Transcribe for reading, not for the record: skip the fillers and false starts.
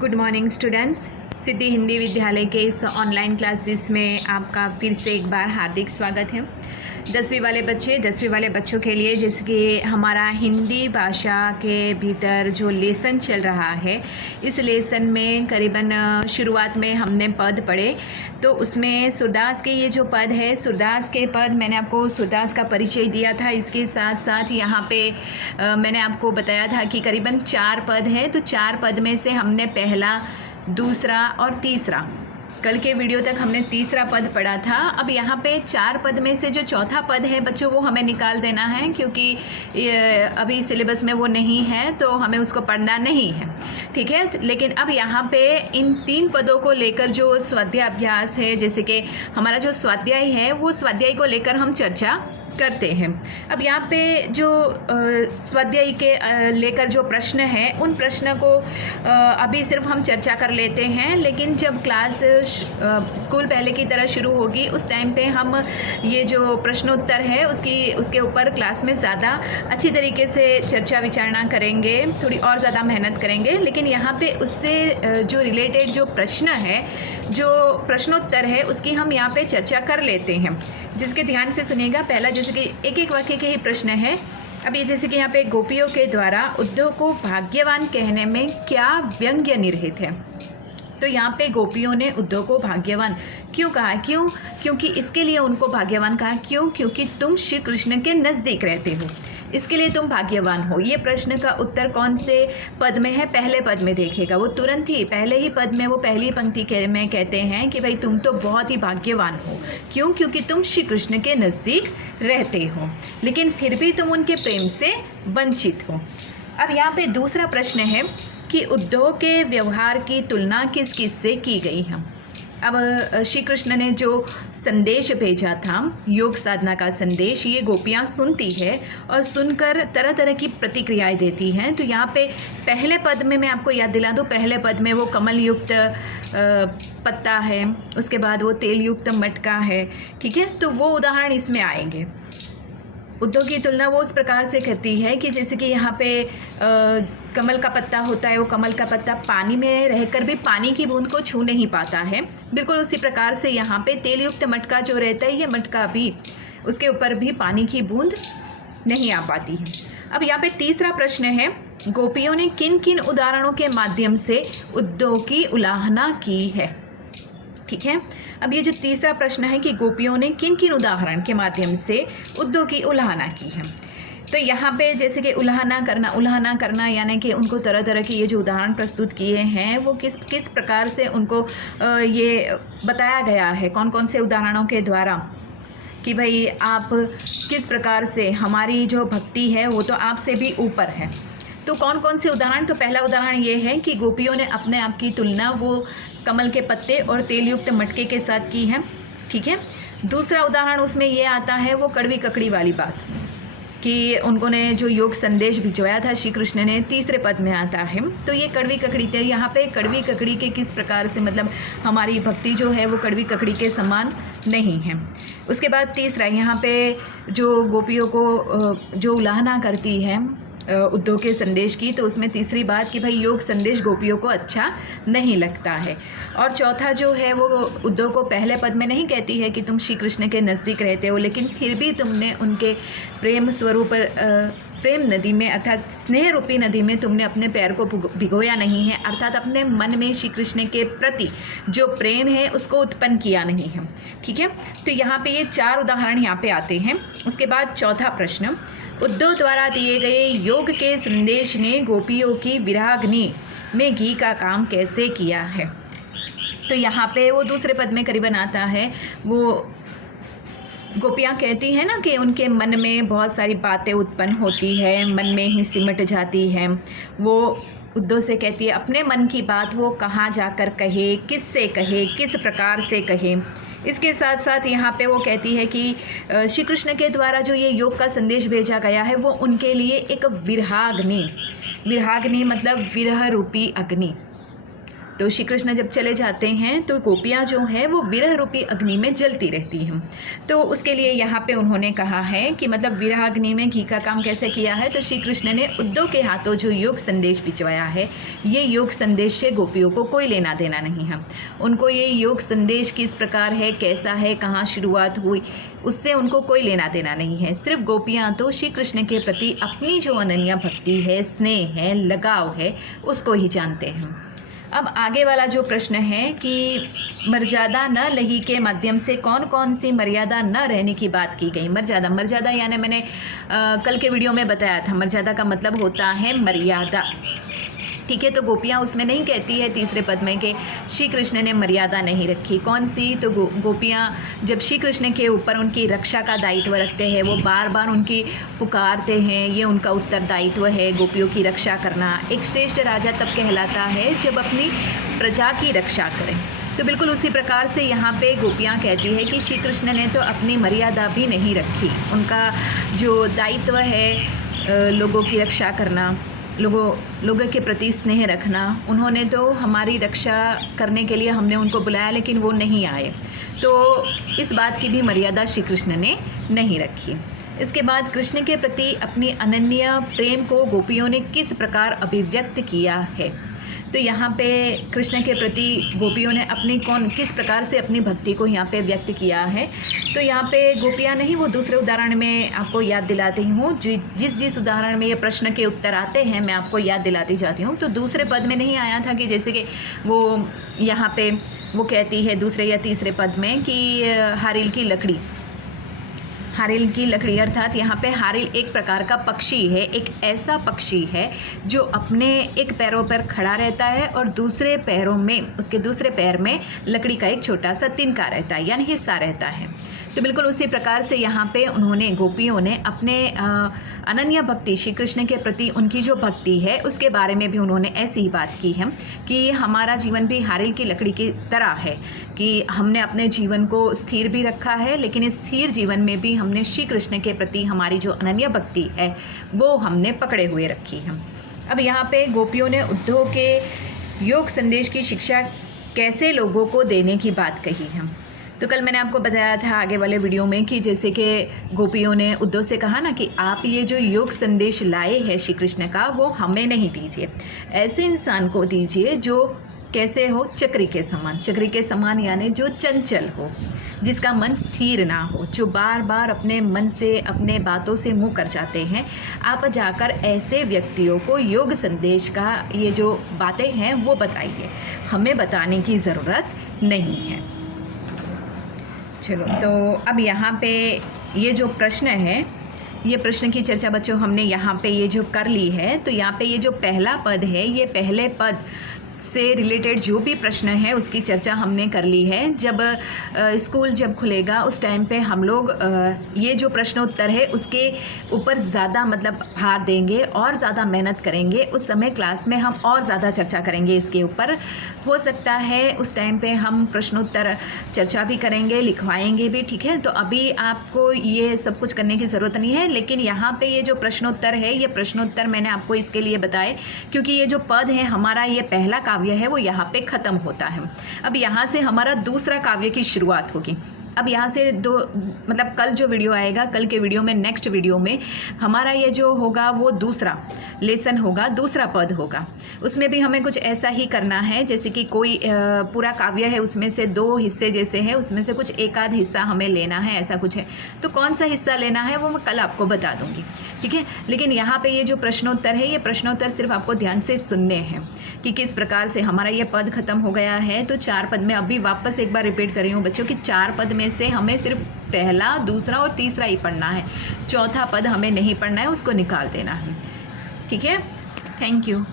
Good morning students. Siddhi Hindi Vidyalaya के इस online classes में आपका फिर से एक बार हार्दिक स्वागत है। 10वीं वाले बच्चों के लिए जिसके हमारा हिंदी भाषा के भीतर जो लेसन चल रहा है, इस लेसन में करीबन शुरुआत में हमने पद पढ़े, तो उसमें सूरदास के ये जो पद है, सूरदास के पद मैंने आपको सूरदास का परिचय दिया था। इसके साथ साथ यहाँ पे मैंने आपको बताया था कि करीबन 4 पद हैं, तो 4 पद में से हमने पहला, दूसरा और तीसरा, कल के वीडियो तक हमने तीसरा पद पढ़ा था। अब यहाँ पे 4 पद में से जो चौथा पद है बच्चों, वो हमें निकाल देना है, क्योंकि अभी सिलेबस में वो नहीं है, तो हमें उसको पढ़ना नहीं है, ठीक है। लेकिन अब यहाँ पे इन 3 पदों को लेकर जो स्वाध्याय अभ्यास है, जैसे कि हमारा जो स्वाध्याय है, वो स्वाध्याय को लेकर हम चर्चा करते हैं। अब यहाँ पे जो स्वाध्याय के लेकर जो प्रश्न है, उन प्रश्न को अभी सिर्फ हम चर्चा कर लेते हैं, लेकिन जब क्लास स्कूल पहले की तरह शुरू होगी, उस टाइम पे हम ये जो प्रश्नोत्तर है उसके ऊपर क्लास में ज़्यादा अच्छी तरीके से चर्चा विचारणा करेंगे, थोड़ी और ज़्यादा मेहनत करेंगे। लेकिन यहाँ पे उससे जो रिलेटेड जो प्रश्न है, जो प्रश्नोत्तर है, उसकी हम यहाँ पे चर्चा कर लेते हैं, जिसके ध्यान से सुनिएगा। पहला जैसे कि एक वाक्य के ही प्रश्न है। अब ये जैसे कि यहाँ पे गोपियों के द्वारा उद्धव को भाग्यवान कहने में क्या व्यंग्य निहित है। तो यहाँ पे गोपियों ने उद्धव को भाग्यवान क्यों कहा? क्योंकि इसके लिए उनको भाग्यवान कहा। क्योंकि तुम श्री कृष्ण के नज़दीक रहते हो, इसके लिए तुम भाग्यवान हो। ये प्रश्न का उत्तर कौन से पद में है? पहले पद में देखिएगा। वो तुरंत ही पहले ही पद में, वो पहली पंक्ति में कहते हैं कि भाई तुम तो बहुत ही भाग्यवान हो। क्योंकि तुम श्री कृष्ण के नज़दीक रहते हो, लेकिन फिर भी तुम उनके प्रेम से वंचित हो। अब यहाँ पे दूसरा प्रश्न है कि उद्धव के व्यवहार की तुलना किस से की गई है। अब श्री कृष्ण ने जो संदेश भेजा था, योग साधना का संदेश, ये गोपियाँ सुनती है और सुनकर तरह तरह की प्रतिक्रियाएं देती हैं। तो यहाँ पे पहले पद में मैं आपको याद दिला दूँ, पहले पद में वो कमल युक्त पत्ता है, उसके बाद वो तेल युक्त मटका है, ठीक है। तो वो उदाहरण इसमें आएंगे। उद्धव की तुलना वो उस प्रकार से करती है कि जैसे कि यहाँ पे कमल का पत्ता होता है, वो कमल का पत्ता पानी में रहकर भी पानी की बूंद को छू नहीं पाता है, बिल्कुल उसी प्रकार से यहाँ पे तेल युक्त मटका जो रहता है, ये मटका भी, उसके ऊपर भी पानी की बूंद नहीं आ पाती है। अब यहाँ पे तीसरा प्रश्न है, गोपियों ने किन किन उदाहरणों के माध्यम से उद्धव की उलाहना की है, ठीक है। अब ये जो तीसरा प्रश्न है कि गोपियों ने किन किन उदाहरण के माध्यम से उद्धव की उलाहना की है। तो यहाँ पे जैसे कि उलाहना करना यानी कि उनको तरह तरह के ये जो उदाहरण प्रस्तुत किए हैं, वो किस प्रकार से उनको ये बताया गया है, कौन कौन से उदाहरणों के द्वारा, कि भाई आप किस प्रकार से, हमारी जो भक्ति है वो तो आपसे भी ऊपर है। तो कौन कौन से उदाहरण? तो पहला उदाहरण ये है कि गोपियों ने अपने आप की तुलना वो कमल के पत्ते और तेल युक्त मटके के साथ की है, ठीक है। दूसरा उदाहरण उसमें ये आता है, वो कड़वी ककड़ी वाली बात, कि उनको ने जो योग संदेश भिजवाया था श्री कृष्ण ने, तीसरे पद में आता है। तो ये कड़वी ककड़ी थे। यहाँ पे कड़वी ककड़ी के किस प्रकार से, मतलब हमारी भक्ति जो है वो कड़वी ककड़ी के समान नहीं है। उसके बाद तीसरा, यहाँ पे जो गोपियों को जो उलाहना करती है उद्धव के संदेश की, तो उसमें तीसरी बात कि भाई योग संदेश गोपियों को अच्छा नहीं लगता है। और चौथा जो है, वो उद्धव को पहले पद में नहीं कहती है कि तुम श्री कृष्ण के नज़दीक रहते हो, लेकिन फिर भी तुमने उनके प्रेम स्वरूप प्रेम नदी में, अर्थात स्नेह रूपी नदी में तुमने अपने पैर को भिगोया नहीं है, अर्थात अपने मन में श्री कृष्ण के प्रति जो प्रेम है उसको उत्पन्न किया नहीं है, ठीक है। तो यहाँ पे ये 4 उदाहरण यहाँ पे आते हैं। उसके बाद चौथा प्रश्न, उद्धव द्वारा दिए गए योग के संदेश ने गोपियों की विराग्नि में घी का काम कैसे किया है। तो यहाँ पे वो दूसरे पद में करीबन आता है, वो गोपियाँ कहती हैं ना कि उनके मन में बहुत सारी बातें उत्पन्न होती है, मन में ही सिमट जाती है। वो उद्धव से कहती है अपने मन की बात वो कहाँ जाकर कहे, किससे कहे, किस प्रकार से कहे। इसके साथ साथ यहाँ पे वो कहती है कि श्री कृष्ण के द्वारा जो ये योग का संदेश भेजा गया है, वो उनके लिए एक विरहाग्नि मतलब विरह रूपी अग्नि, तो श्री कृष्ण जब चले जाते हैं तो गोपियाँ जो है वो विरह रूपी अग्नि में जलती रहती हैं। तो उसके लिए यहाँ पे उन्होंने कहा है कि मतलब विरह अग्नि में घी का काम कैसे किया है। तो श्री कृष्ण ने उद्धव के हाथों जो योग संदेश भिजवाया है, ये योग संदेश से गोपियों को कोई लेना देना नहीं है। उनको ये योग संदेश किस प्रकार है, कैसा है, कहाँ शुरुआत हुई, उससे उनको कोई लेना देना नहीं है। सिर्फ गोपियाँ तो श्री कृष्ण के प्रति अपनी जो अनन्य भक्ति है, स्नेह है, लगाव है, उसको ही जानते हैं। अब आगे वाला जो प्रश्न है कि मर्यादा न लही के माध्यम से कौन कौन सी मर्यादा न रहने की बात की गई। मर्यादा यानी मैंने कल के वीडियो में बताया था, मर्यादा का मतलब होता है मर्यादा, ठीक है। तो गोपियाँ उसमें नहीं कहती है तीसरे पद में कि श्री कृष्ण ने मर्यादा नहीं रखी। कौन सी? तो गोपियाँ जब श्री कृष्ण के ऊपर उनकी रक्षा का दायित्व रखते हैं, वो बार बार उनकी पुकारते हैं, ये उनका उत्तरदायित्व है गोपियों की रक्षा करना। एक श्रेष्ठ राजा तब कहलाता है जब अपनी प्रजा की रक्षा करें। तो बिल्कुल उसी प्रकार से यहाँ पे गोपियाँ कहती है कि श्री कृष्ण ने तो अपनी मर्यादा भी नहीं रखी। उनका जो दायित्व है लोगों की रक्षा करना, लोगों के प्रति स्नेह रखना, उन्होंने तो हमारी रक्षा करने के लिए हमने उनको बुलाया लेकिन वो नहीं आए, तो इस बात की भी मर्यादा श्री कृष्ण ने नहीं रखी। इसके बाद कृष्ण के प्रति अपनी अनन्य प्रेम को गोपियों ने किस प्रकार अभिव्यक्त किया है। तो यहाँ पे कृष्ण के प्रति गोपियों ने अपनी किस प्रकार से अपनी भक्ति को यहाँ पे व्यक्त किया है। तो यहाँ पे गोपियाँ नहीं, वो दूसरे उदाहरण में आपको याद दिलाती हूँ। जिस उदाहरण में ये प्रश्न के उत्तर आते हैं मैं आपको याद दिलाती जाती हूँ। तो दूसरे पद में नहीं आया था कि जैसे कि वो यहाँ पे वो कहती है दूसरे या तीसरे पद में कि हारिल की लकड़ी अर्थात यहाँ पे हारिल एक प्रकार का पक्षी है, एक ऐसा पक्षी है जो अपने एक पैरों पर खड़ा रहता है और दूसरे पैरों में, उसके दूसरे पैर में लकड़ी का एक छोटा सा तिनका रहता है, यानी हिस्सा रहता है। तो बिल्कुल उसी प्रकार से यहाँ पे उन्होंने गोपियों ने अपने अनन्य भक्ति श्री कृष्ण के प्रति उनकी जो भक्ति है उसके बारे में भी उन्होंने ऐसी ही बात की है कि हमारा जीवन भी हारिल की लकड़ी की तरह है कि हमने अपने जीवन को स्थिर भी रखा है, लेकिन इस स्थिर जीवन में भी हमने श्री कृष्ण के प्रति हमारी जो अनन्य भक्ति है वो हमने पकड़े हुए रखी है। अब यहाँ पे गोपियों ने उद्धव के योग संदेश की शिक्षा कैसे लोगों को देने की बात कही है। तो कल मैंने आपको बताया था आगे वाले वीडियो में कि जैसे कि गोपियों ने उद्धव से कहा ना कि आप ये जो योग संदेश लाए हैं श्री कृष्ण का, वो हमें नहीं दीजिए, ऐसे इंसान को दीजिए जो कैसे हो, चक्री के समान यानी जो चंचल हो, जिसका मन स्थिर ना हो, जो बार बार अपने मन से अपने बातों से मुँह कर जाते हैं। आप जाकर ऐसे व्यक्तियों को योग संदेश का ये जो बातें हैं वो बताइए, हमें बताने की ज़रूरत नहीं है। चलो, तो अब यहाँ पे ये जो प्रश्न है, ये प्रश्न की चर्चा बच्चों हमने यहाँ पे ये जो कर ली है। तो यहाँ पे ये जो पहला पद है, ये पहले पद से रिलेटेड जो भी प्रश्न है उसकी चर्चा हमने कर ली है। जब स्कूल जब खुलेगा उस टाइम पे हम लोग ये जो प्रश्न उत्तर है उसके ऊपर ज़्यादा मतलब भार देंगे और ज़्यादा मेहनत करेंगे। उस समय क्लास में हम और ज़्यादा चर्चा करेंगे इसके ऊपर। हो सकता है उस टाइम पे हम प्रश्नोत्तर चर्चा भी करेंगे, लिखवाएंगे भी, ठीक है। तो अभी आपको ये सब कुछ करने की ज़रूरत नहीं है, लेकिन यहाँ पे ये जो प्रश्नोत्तर है, ये प्रश्नोत्तर मैंने आपको इसके लिए बताए क्योंकि ये जो पद है हमारा, ये पहला काव्य है वो यहाँ पे ख़त्म होता है। अब यहाँ से हमारा दूसरा काव्य की शुरुआत होगी। अब यहाँ से मतलब कल जो वीडियो आएगा, कल के वीडियो में, नेक्स्ट वीडियो में हमारा ये जो होगा वो दूसरा लेसन होगा, दूसरा पद होगा। उसमें भी हमें कुछ ऐसा ही करना है जैसे कि कोई पूरा काव्य है, उसमें से 2 हिस्से जैसे हैं, उसमें से कुछ एक आध हिस्सा हमें लेना है, ऐसा कुछ है। तो कौन सा हिस्सा लेना है वो मैं कल आपको बता दूँगी, ठीक है। लेकिन यहाँ पे ये जो प्रश्नोत्तर है, ये प्रश्नोत्तर सिर्फ आपको ध्यान से सुनने हैं कि किस प्रकार से हमारा ये पद ख़त्म हो गया है। तो 4 पद में अभी वापस एक बार रिपीट कर रही हूँ बच्चों कि 4 पद में से हमें सिर्फ पहला, दूसरा और तीसरा ही पढ़ना है। चौथा पद हमें नहीं पढ़ना है, उसको निकाल देना है, ठीक है। Thank you.